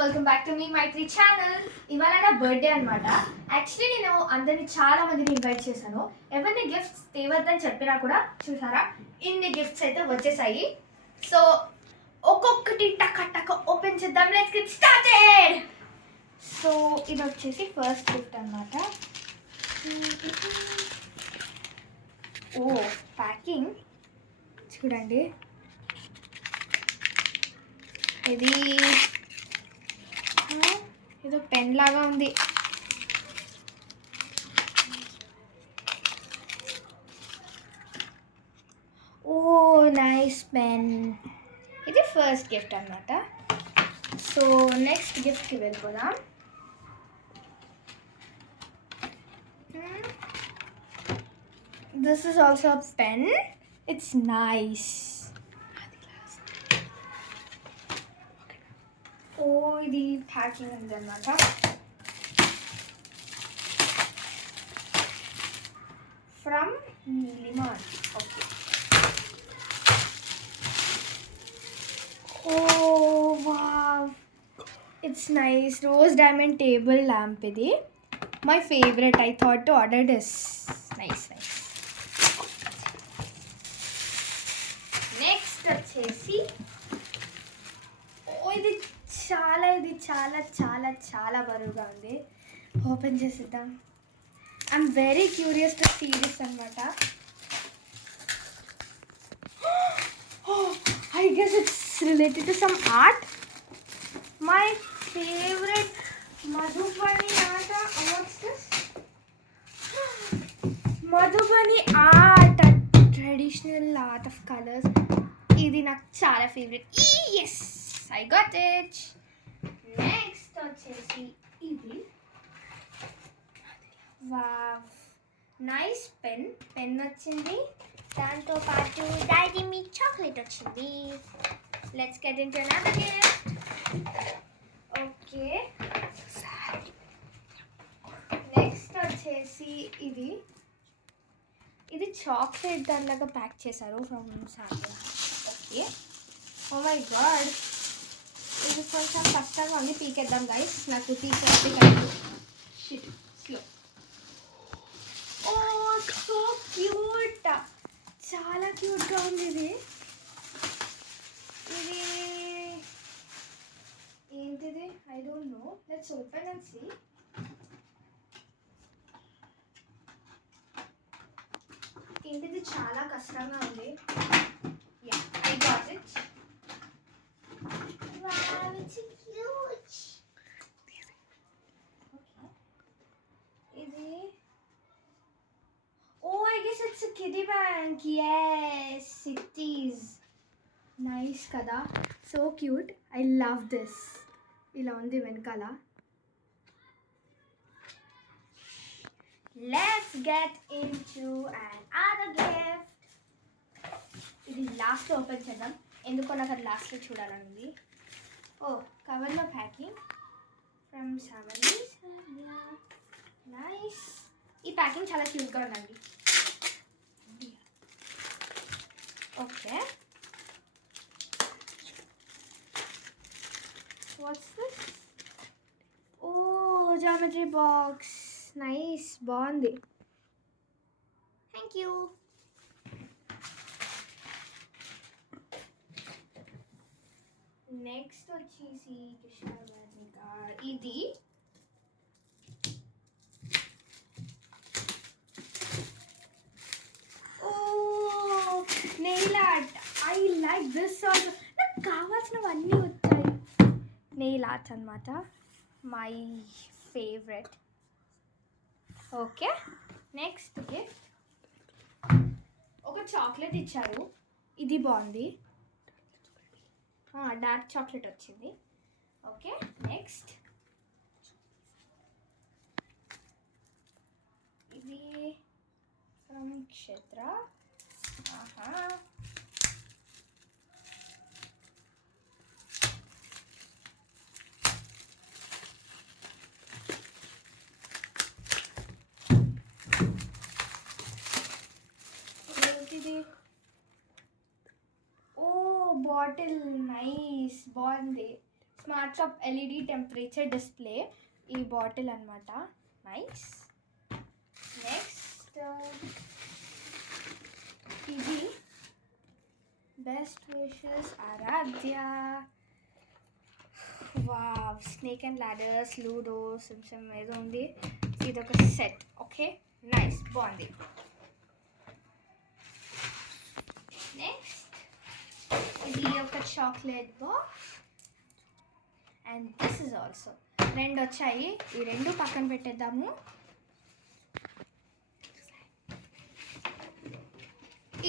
Welcome back to మీ Maitri channel. ఇవాళ నా బర్త్డే అనమాట. యాక్చువల్లీ నేను అందరినీ చాలా మందిని ఇన్వైట్ చేశాను. ఎవరిని గిఫ్ట్స్ తేవద్దని చెప్పినా కూడా చూసారా ఇన్ని గిఫ్ట్స్ అయితే వచ్చేసాయి. సో ఒక్కొక్కటి టక టక ఓపెన్ చేద్దాం. Let's get started. సో ఇది వచ్చేసి ఫస్ట్ గిఫ్ట్ అనమాట. ఓ ప్యాకింగ్ చూడండి. ఇది ఏదో పెన్ లాగా ఉంది. Oh nice pen. ఇది ఫస్ట్ గిఫ్ట్ అన్నమాట. సో నెక్స్ట్ గిఫ్ట్కి వెళ్ళిపోదాం. This is also a pen. It's nice. Oh ఇది ప్యాకింగ్ ఉంది అన్నమాట. From Neelima. Okay. Oh wow, it's nice. Rose diamond table lamp. ఇది my favourite. I thought to order this. Nice nice. Next వచ్చేసి ఇది చాలా చాలా చాలా బరువుగా ఉంది. ఓపెన్ చేసేద్దాం. I'm very curious to see this అనమాట. I guess it's related to some art. My favourite Madhubani art. What's this? Madhubani art, traditional art of colours. ఇది నాకు చాలా favourite. Yes, I got it. Next వచ్చేసి ఇది. Wow, nice pen. పెన్ వచ్చింది. దాంతో పాటు Dairy Milk chocolate వచ్చింది. Let's get into another gift. Okay. Next వచ్చేసి ఇది చాక్లెట్ దానిలాగా ప్యాక్ చేశారు from Sandra. Okay. Oh my god, ఇది కొంచెం కష్టంగా ఉంది. పీకేద్దాం గైస్. నాకు తీసేది కాదు. Shit, slow. Oh so cute. చాలా క్యూట్గా ఉంది ఇది. ఇది ఏంటిది? I don't know. Let's open and see. ఏంటిది? చాలా కష్టంగా ఉంది. Yeah, I got it. Wow, it's huge. Okay. Idi. Oh, I guess it's a kiddie bank. Yes, it is. Nice kada. So cute. I love this. Ila undi venkala. Let's get into another gift. Idi last open chedam. ఎందుకో నాకు అది లాస్ట్లో చూడాలనుంది. Oh కవర్లో packing from Samari. Nice. ఈ packing చాలా క్యూట్గా ఉందండి. Okay. What's this? Oh geometry box. Nice, బాగుంది. Thank you. నెక్స్ట్ వచ్చేసి కృష్ణవర్ణిక. ఇది oh nail art. I like this also. నాకు కావాల్సినవన్నీ వచ్చాయి. నెయిల్ ఆర్ట్ అనమాట. My favourite. Okay. Next gift ఒక చాక్లెట్ ఇచ్చారు. ఇది బాగుంది. డార్క్ చాక్లెట్ వచ్చింది. ఓకే. నెక్స్ట్ ఇది ఫ్రమ్ క్షేత్ర. ఏంటిది? Oh bottle. నైస్, బాగుంది. Smart cup LED temperature display ఈ బాటిల్ అనమాట. నైస్. నెక్స్ట్ ఇది best wishes Aradhya. Wow, snake and ladders, Ludo, సిమ్సమ్ ఏదో ఉంది. ఇది ఒక సెట్. ఓకే, నైస్, బాగుంది. నెక్స్ట్ ఇది ఒక chocolate box and this is also. రెండు వచ్చాయి, ఈ రెండు పక్కన పెట్టేద్దాము.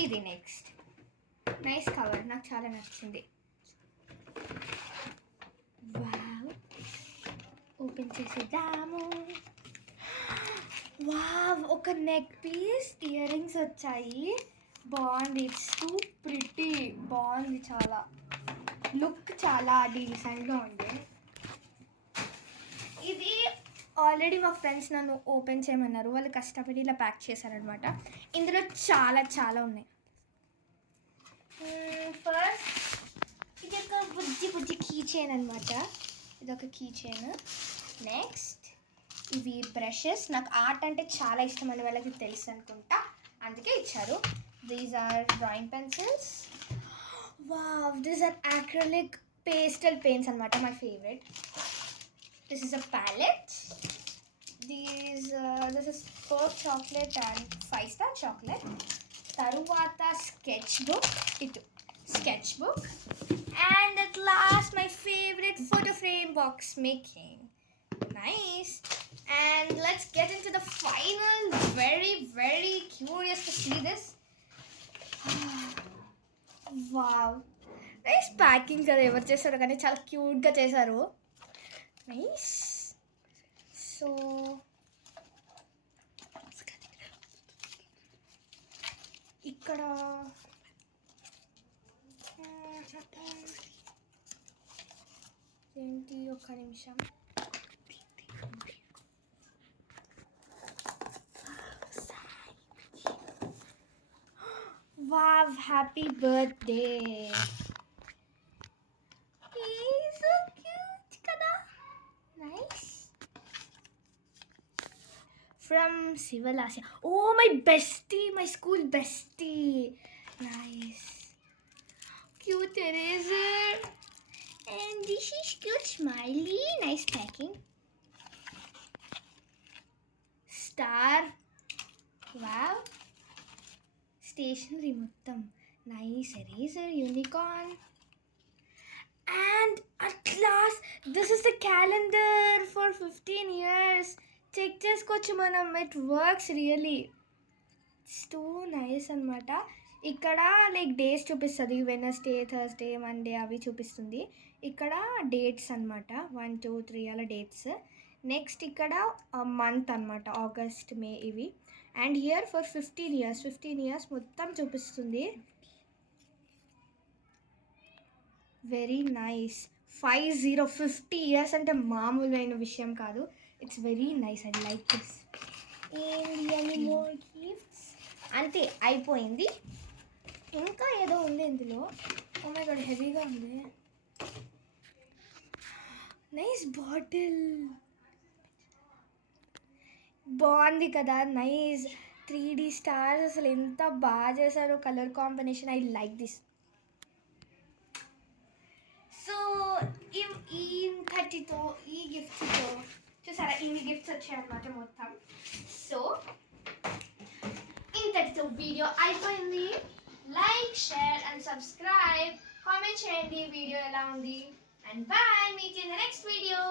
ఇది నెక్స్ట్ నైస్ కవర్, నాకు చాలా నచ్చింది. వావ్, ఓపెన్ చేసేద్దాము. వావ్, ఒక నెక్ పీస్ ఇయర్ రింగ్స్ వచ్చాయి. బాగుంది, ఇట్స్ టూ ప్రిటీ. బాగుంది, చాలా లుక్ చాలా డీసెంట్గా ఉంది. ఇది ఆల్రెడీ మా ఫ్రెండ్స్ నన్ను ఓపెన్ చేయమన్నారు, వాళ్ళు కష్టపడి ఇలా ప్యాక్ చేశారనమాట. ఇందులో చాలా చాలా ఉన్నాయి. ఫస్ట్ ఇది ఒక బుజ్జి బుజ్జి కీ చైన్ అనమాట. ఇది ఒక కీ చైన్. నెక్స్ట్ ఇవి బ్రషెస్. నాకు ఆర్ట్ అంటే చాలా ఇష్టం అని వాళ్ళకి తెలుసు అనుకుంటా, అందుకే ఇచ్చారు. These are drawing pencils. Wow, these are acrylic pastel paints అనమాట, my favourite. This is a palette. This is Perk chocolate and 5-star chocolate. Taruvata sketchbook. Itu sketchbook. And at last, my favorite photo frame box making. Nice. And let's get into the final. Very, very curious to see this. Wow. Nice packing kada ever chesaru kani chala cute ga chesaru. Nice. So ఇక్కడ ఏంటి, ఒక్క నిమిషం. Wow, happy birthday. So cute కదా. Nice. From Sivalasya. Oh, my bestie, my school bestie. Nice. Cute eraser. And this is cute smiley. Nice packing. Star. Wow. Stationery mottam. Nice eraser, unicorn. And at last, this is the calendar for 15 years. Check చేసుకోవచ్చు మనం, it works really. It's two nice అనమాట. ఇక్కడ like days చూపిస్తుంది, Wednesday, Thursday, Monday అవి చూపిస్తుంది. ఇక్కడ డేట్స్ అనమాట, 1 2 3 అలా డేట్స్. నెక్స్ట్ ఇక్కడ మంత్ అనమాట, ఆగస్ట్, మే ఇవి. అండ్ హియర్ ఫర్ 15 ఇయర్స్ మొత్తం చూపిస్తుంది. Very nice. 50 ఇయర్స్ అంటే మామూలైన విషయం కాదు. It's very nice. I like this. And any more gifts? అంతే, అయిపోయింది. ఇంకా ఏదో ఉంది ఇందులో. ఓ మై గాడ్, హెవీగా ఉంది. Nice bottle. బాగుంది కదా, నైస్. 3D స్టార్స్ అసలు ఎంత బాగా చేశారో, colour combination. I like this. So ఇంతటితో ఈ గిఫ్ట్తో చూసారా, ఇన్ని గిఫ్ట్స్ వచ్చాయన్నమాట మొత్తం. సో ఇంతటితో వీడియో అయిపోయింది. Like, share and subscribe. Comment చేయండి వీడియో ఎలా ఉంది. And bye, meet in the next video.